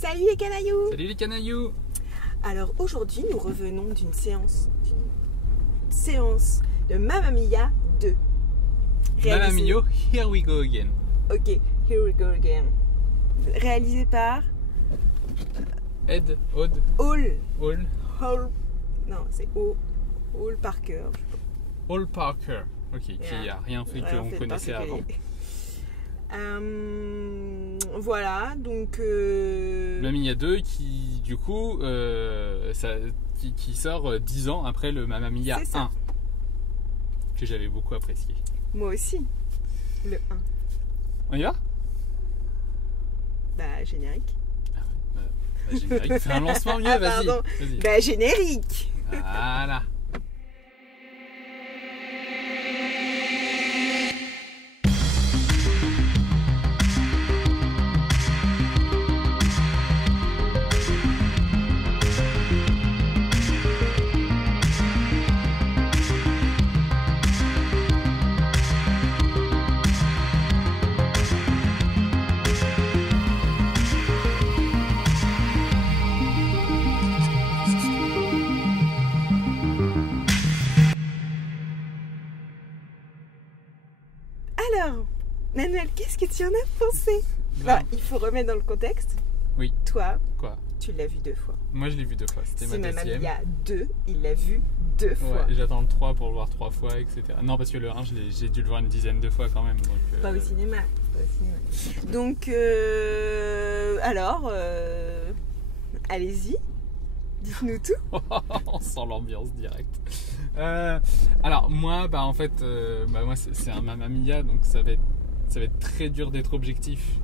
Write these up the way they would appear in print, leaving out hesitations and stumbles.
Salut les canailloux! Salut les canailloux! Alors aujourd'hui nous revenons d'une séance de Mamma Mia 2. Mamma Mia, here we go again. Ok, here we go again. Réalisé par Ed. Hall. Non, c'est Hall Parker. Hall Parker. Ok, qui a rien fait qu'on connaissait avant. Voilà, donc Mamma Mia 2 qui du coup qui sort 10 ans après le Mamma Mia 1 que j'avais beaucoup apprécié. Moi aussi, le 1. On y va? Bah générique. Générique, fais un lancement mieux, vas-y. Bah générique. Voilà. Alors, Manuel, qu'est-ce que tu en as pensé? Il faut remettre dans le contexte. Oui. Toi, quoi? Tu l'as vu 2 fois. Moi je l'ai vu 2 fois, c'était ma deuxième. Il y a 2, il l'a vu 2 fois. Ouais, j'attends le 3 pour le voir 3 fois, etc. Non, parce que le 1, j'ai dû le voir une dizaine de fois quand même. Donc, Pas au cinéma. Donc, alors, allez-y, dites-nous tout. On sent l'ambiance directe. Alors moi, en fait, moi c'est un Mamma Mia, donc ça va être très dur d'être objectif.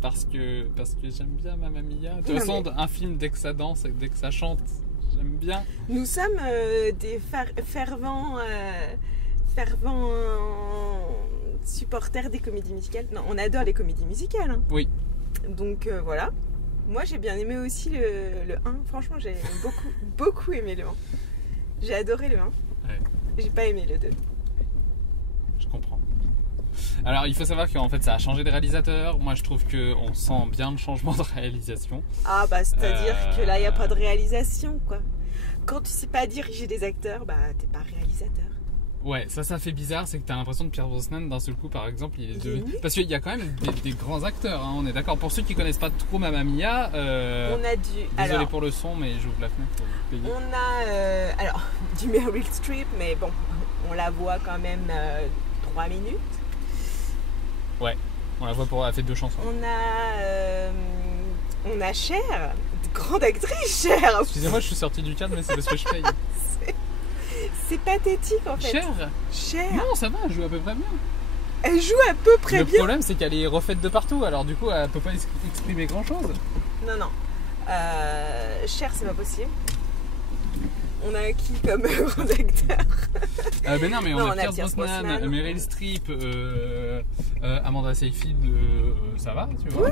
Parce que j'aime bien Mamma Mia. De toute façon, un film, dès que ça danse et dès que ça chante, j'aime bien. Nous sommes des fervents supporters des comédies musicales. Non, on adore les comédies musicales. Hein. Oui. Donc voilà. Moi, j'ai bien aimé aussi le 1. Franchement, j'ai beaucoup aimé le 1. J'ai adoré le 1. Ouais. J'ai pas aimé le 2. Je comprends. Alors, il faut savoir qu'en fait, ça a changé de réalisateur. Moi, je trouve qu'on sent bien le changement de réalisation. Ah, c'est-à-dire que là, il n'y a pas de réalisation, quoi. Quand tu sais pas diriger des acteurs, t'es pas réalisateur. Ouais, ça fait bizarre, c'est que t'as l'impression que Pierce Brosnan, d'un seul coup, par exemple, il est devenu... Parce qu'il y a quand même des grands acteurs, hein, on est d'accord. Pour ceux qui connaissent pas trop Mamma Mia, on a désolé pour le son, mais j'ouvre la fenêtre pour vous payer. On a du Meryl Streep, mais bon, on la voit quand même 3 minutes. Ouais, on la voit pour... Elle a fait 2 chansons. On a Cher, grande actrice, Cher. Excusez-moi, je suis sorti du cadre, mais c'est parce que je paye. C'est pathétique en fait. Cher. Non, ça va, elle joue à peu près bien. Elle joue à peu près bien. Le problème, c'est qu'elle est refaite de partout, alors du coup, elle peut pas exprimer grand-chose. Non. Cher, c'est pas possible. On a qui comme grand acteur? Non, mais on a Pierce Brosnan, Meryl Streep, Amanda Seyfried, ça va, tu vois.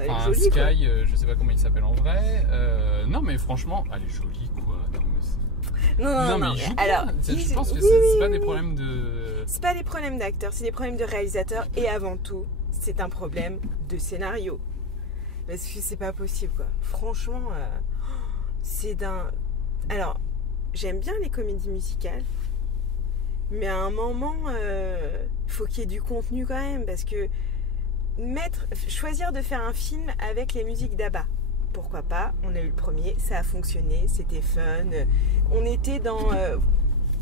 Elle est jolie, Sky, je sais pas comment il s'appelle en vrai. Non, mais franchement, elle est jolie, quoi. Non, mais il joue bien. Je pense que c'est pas des problèmes de... C'est pas des problèmes d'acteurs, c'est des problèmes de réalisateurs. Et avant tout, c'est un problème de scénario. Parce que c'est pas possible, quoi. Franchement, c'est d'un... Alors, j'aime bien les comédies musicales. Mais à un moment, faut qu'il y ait du contenu quand même. Parce que choisir de faire un film avec les musiques d'ABBA, pourquoi pas, on a eu le premier, ça a fonctionné, c'était fun, on était dans,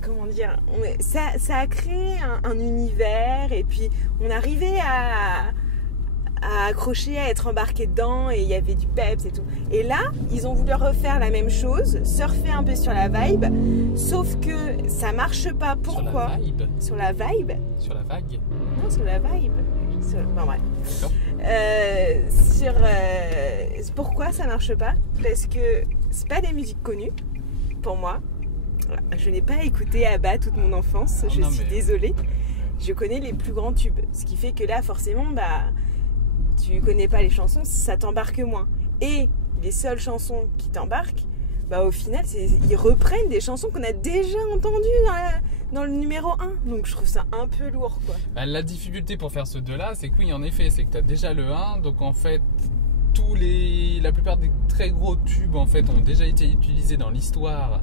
comment dire, ça a créé un univers et puis on arrivait à accrocher, à être embarqué dedans et il y avait du peps et tout. Et là, ils ont voulu refaire la même chose, surfer un peu sur la vibe, sauf que ça marche pas. Pourquoi? Sur la vibe? Sur la vague? Non, sur la vibe. Bon, bref. Pourquoi ça marche pas? Parce que c'est pas des musiques connues pour moi. Je n'ai pas écouté ABBA toute mon enfance, je suis désolée. Je connais les plus grands tubes, ce qui fait que là forcément tu connais pas les chansons, ça t'embarque moins. Et les seules chansons qui t'embarquent, au final ils reprennent des chansons qu'on a déjà entendues dans le numéro 1. Donc je trouve ça un peu lourd, quoi. La difficulté pour faire ce 2 là, c'est que oui, en effet, c'est que tu as déjà le 1, donc en fait la plupart des très gros tubes en fait ont déjà été utilisés dans l'histoire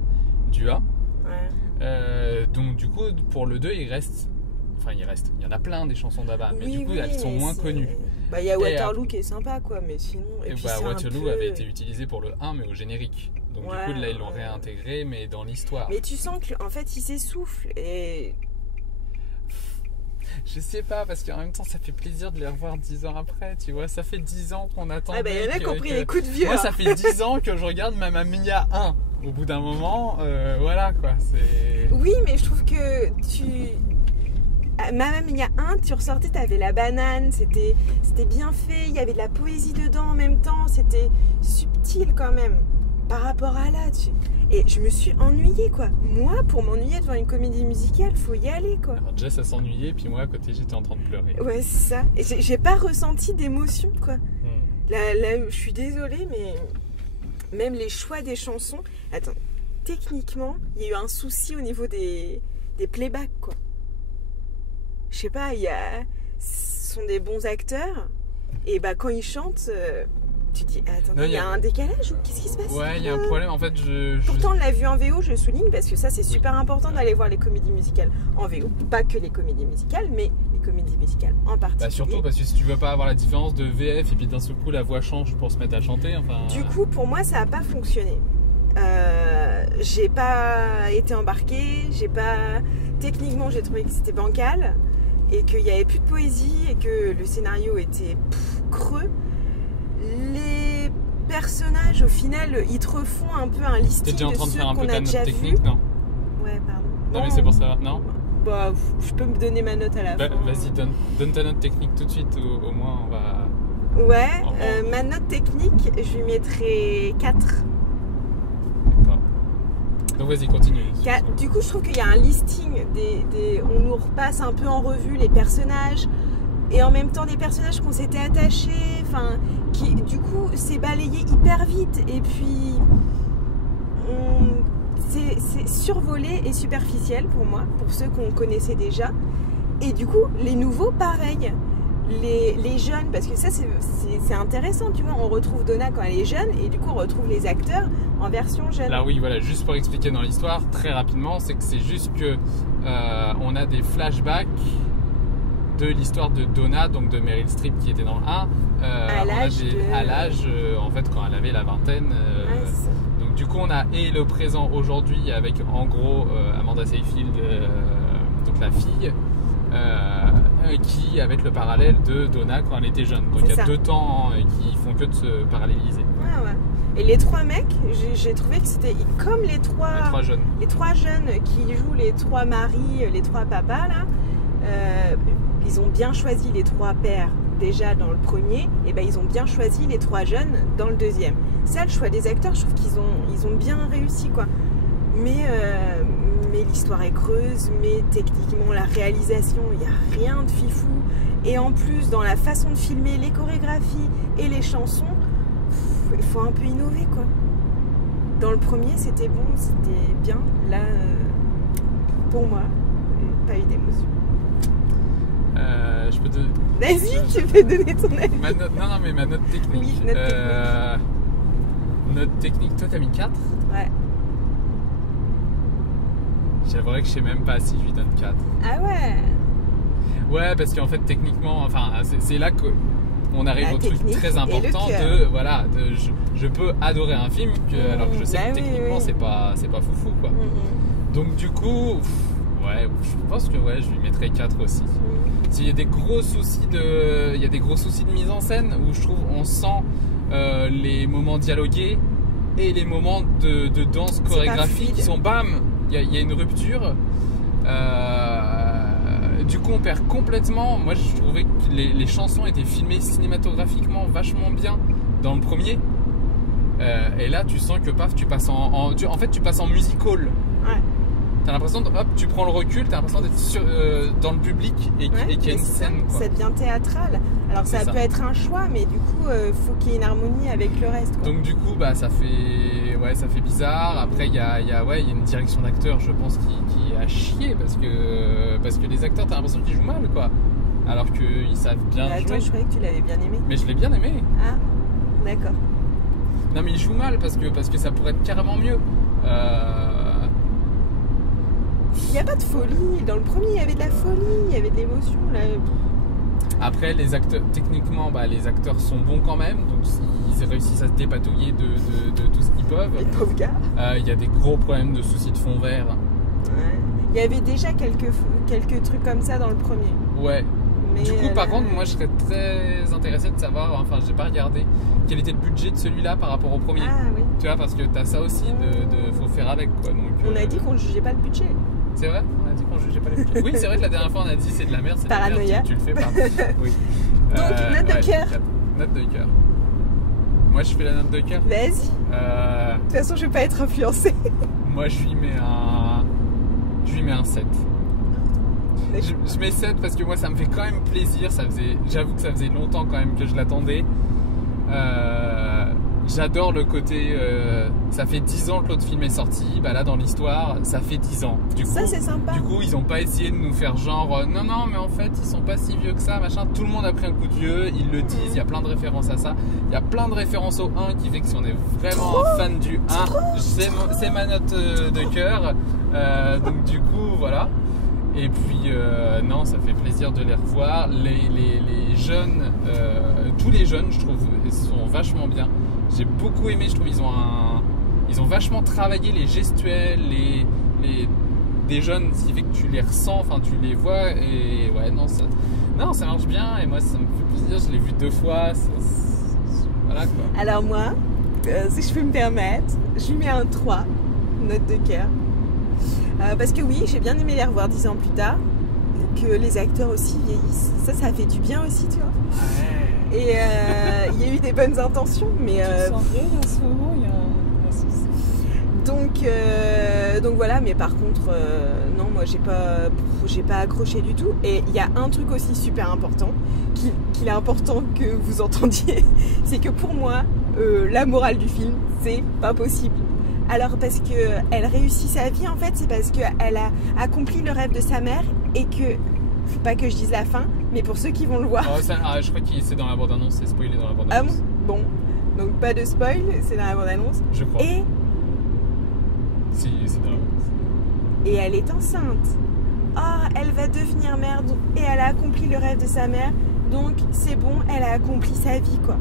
du 1. Ouais. Donc du coup pour le 2 il y en a plein des chansons d'ABBA, mais du coup elles sont moins connues. Bah il y a Waterloo qui est sympa quoi, mais sinon Waterloo avait été utilisé pour le 1 mais au générique. Donc ouais, du coup là ils l'ont réintégré mais dans l'histoire. Mais tu sens qu'en fait il s'essouffle et je sais pas, parce qu'en même temps ça fait plaisir de les revoir 10 ans après, tu vois, ça fait 10 ans qu'on attend. Ah bah il y en a qui ont pris les coups de vieux. Moi ça fait 10 ans que je regarde Mamma Mia 1. Au bout d'un moment, voilà quoi, c'est... Oui mais je trouve que Mamma Mia 1, tu ressortais, t'avais la banane, c'était bien fait, il y avait de la poésie dedans en même temps, c'était subtil quand même par rapport à là. Et je me suis ennuyée quoi. Moi, pour m'ennuyer devant une comédie musicale, faut y aller quoi. Alors Jess a s'ennuyé, puis moi à côté j'étais en train de pleurer. Ouais, c'est ça. Et j'ai pas ressenti d'émotion quoi. Là, je suis désolée, mais même les choix des chansons. Attends, techniquement, il y a eu un souci au niveau des playbacks quoi. Je sais pas, ce sont des bons acteurs et bah quand ils chantent, tu te dis attends, il y a un décalage ou qu'est-ce qui se passe? Ouais, il y a un problème en fait. Pourtant on l'a vu en VO, je souligne parce que ça c'est super important d'aller voir les comédies musicales en VO, pas que les comédies musicales, mais les comédies musicales en particulier. Bah surtout parce que si tu veux pas avoir la différence de VF et puis d'un seul coup la voix change pour se mettre à chanter, enfin. Du coup pour moi ça a pas fonctionné. J'ai pas été embarquée, techniquement j'ai trouvé que c'était bancal et qu'il n'y avait plus de poésie et que le scénario était creux. Les personnages au final ils te refont un peu un listing de ceux qu'on a déjà vus. Non ouais pardon. Non mais c'est pour ça, non. Bah je peux me donner ma note à la fin. Vas-y donne ta note technique tout de suite, au moins on va... Ouais, ma note technique je lui mettrai 4. Donc vas-y, continue. Du coup, je trouve qu'il y a un listing, on nous repasse un peu en revue les personnages, et en même temps des personnages qu'on s'était attachés, enfin, qui du coup c'est balayé hyper vite, et puis c'est survolé et superficiel pour moi, pour ceux qu'on connaissait déjà, et du coup les nouveaux pareil. Les jeunes, parce que ça c'est intéressant, tu vois, on retrouve Donna quand elle est jeune et du coup on retrouve les acteurs en version jeune. Là oui, voilà, juste pour expliquer dans l'histoire très rapidement, c'est que c'est juste que on a des flashbacks de l'histoire de Donna, donc de Meryl Streep qui était dans le 1, à l'âge en fait quand elle avait la vingtaine. Donc du coup on a et le présent aujourd'hui avec en gros Amanda Seyfried, donc la fille. Qui avec le parallèle de Donna quand elle était jeune. Donc il y a 2 temps qui font que de se paralléliser. Ouais. Et les 3 mecs, j'ai trouvé que c'était comme les 3 jeunes. Les 3 jeunes qui jouent les 3 maris, les 3 papas là, ils ont bien choisi les 3 pères déjà dans le premier, et ben ils ont bien choisi les 3 jeunes dans le deuxième. Ça, le choix des acteurs, je trouve qu'ils ont bien réussi quoi. Mais l'histoire est creuse, mais techniquement la réalisation, il n'y a rien de fifou. Et en plus, dans la façon de filmer, les chorégraphies et les chansons, il faut un peu innover quoi. Dans le premier, c'était bon, c'était bien. Là, pour moi, pas eu d'émotion. Je peux te... Vas-y, tu peux donner ton avis. Ma note technique. Oui, note technique. Note technique, toi t'as mis 4 ? Ouais. J'avouerais que je sais même pas si je lui donne 4. Ah ouais. Ouais, parce qu'en fait techniquement, enfin c'est là qu'on arrive au truc très important je peux adorer un film alors que je sais que techniquement c'est pas foufou quoi. Donc du coup, je pense que je lui mettrais 4 aussi. Il y a des gros soucis de mise en scène où je trouve on sent les moments dialogués et les moments de danse chorégraphique qui sont bam, il y a une rupture. Du coup on perd complètement. Moi je trouvais que les chansons étaient filmées cinématographiquement vachement bien dans le premier, et là tu sens que paf tu passes en fait tu passes en musical. Ouais. T'as l'impression tu prends le recul, t'as l'impression d'être dans le public et qu'il y a une scène quoi. Ça devient théâtral. Alors ça peut être un choix, mais du coup faut qu'il y ait une harmonie avec le reste quoi. Donc du coup ça fait bizarre. Après il y a une direction d'acteur je pense qui a chier parce que les acteurs t'as l'impression qu'ils jouent mal quoi. Alors qu'ils savent bien jouer. Attends, je croyais que tu l'avais bien aimé. Mais je l'ai bien aimé. Ah. D'accord. Non mais il joue mal parce que ça pourrait être carrément mieux. Il n'y a pas de folie. Dans le premier, il y avait de la folie, il y avait de l'émotion. Là. Après, les acteurs, techniquement, les acteurs sont bons quand même, donc ils réussissent à se dépatouiller de tout ce qu'ils peuvent. Les pauvres gars. Il y a des gros problèmes de soucis de fond vert. Ouais. Il y avait déjà quelques trucs comme ça dans le premier. Ouais. Mais du coup, par contre, moi je serais très intéressé de savoir, enfin, j'ai pas regardé, quel était le budget de celui-là par rapport au premier. Ah oui. Tu vois, parce que t'as ça aussi, faut faire avec quoi. Donc, on a dit qu'on ne jugeait pas le budget. C'est vrai? On a dit qu'on jugeait pas les budgets. Oui, c'est vrai que la dernière fois on a dit c'est de la merde, c'est de la Paranoïa. merde, tu le fais pas. Oui. Donc, note de cœur. Note de cœur. Moi je fais la note de cœur. Vas-y. De toute façon, je vais pas être influencée. Moi je lui mets un 7. Je mets 7 parce que moi ça me fait quand même plaisir. J'avoue que ça faisait longtemps quand même que je l'attendais. J'adore le côté. Ça fait 10 ans que l'autre film est sorti. Là dans l'histoire, ça fait 10 ans. Du coup, ça c'est sympa. Du coup, ils ont pas essayé de nous faire genre non, mais en fait, ils sont pas si vieux que ça, machin. Tout le monde a pris un coup de vieux. Ils le disent. Il y a plein de références à ça. Il y a plein de références au 1 qui fait que si on est vraiment un fan du 1, c'est ma note de cœur. Donc du coup, voilà. Et puis non, ça fait plaisir de les revoir. Les jeunes, tous les jeunes, je trouve, sont vachement bien. J'ai beaucoup aimé. Je trouve ils ont vachement travaillé les gestuels, des jeunes, ce qui fait que tu les ressens, enfin tu les vois. Et ouais, non, ça marche bien. Et moi, ça me fait plaisir. Je l'ai vu 2 fois. Voilà quoi. Alors moi, si je peux me permettre, je lui mets un 3, note de cœur. Parce que oui, j'ai bien aimé les revoir 10 ans plus tard, que les acteurs aussi vieillissent. Ça fait du bien aussi, tu vois. Ouais. Et il y a eu des bonnes intentions, mais... Tu te sens bien en ce moment, il y a un souci. Donc voilà, mais par contre, non, moi j'ai pas accroché du tout. Et il y a un truc aussi super important, qu'il est important que vous entendiez, c'est que pour moi, la morale du film, c'est pas possible. Alors parce qu'elle réussit sa vie en fait, c'est parce qu'elle a accompli le rêve de sa mère et que, faut pas que je dise la fin, mais pour ceux qui vont le voir... je crois que c'est dans la bande-annonce, c'est spoilé dans la bande-annonce. Ah bon, donc pas de spoil, c'est dans la bande-annonce. Je crois. Et... Si, c'est dans la bande-annonce. Et elle est enceinte. Elle va devenir mère et elle a accompli le rêve de sa mère, donc c'est bon, elle a accompli sa vie quoi.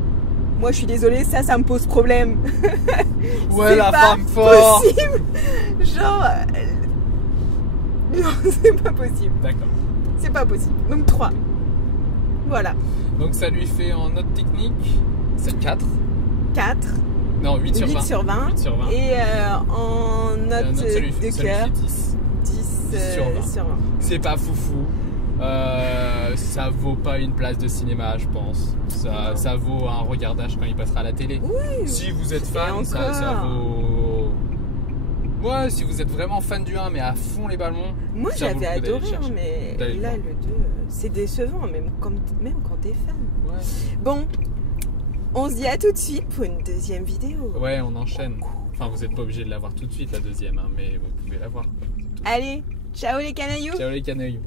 Moi, je suis désolée, ça me pose problème. Ouais, la femme forte. Possible. Genre, non, c'est pas possible. D'accord. C'est pas possible. Donc 3. Voilà. Donc ça lui fait en note technique, c'est 4. 4. Non, 8 sur 20. 8 sur 20. 8 sur 20. Et en note de cœur, 10 sur 20. C'est pas foufou. Ça vaut pas une place de cinéma, je pense. Ça vaut un regardage quand il passera à la télé. Oui. Si vous êtes fan, ça vaut. Ouais, si vous êtes vraiment fan du 1, mais à fond les ballons. Moi, j'avais adoré, mais là, le 2, c'est décevant, même quand t'es fan. Ouais. Bon, on se dit à tout de suite pour une deuxième vidéo. Ouais, on enchaîne. Enfin, vous n'êtes pas obligé de la voir tout de suite, la deuxième, hein, mais vous pouvez la voir. Allez, ciao les canailloux. Ciao les canailloux.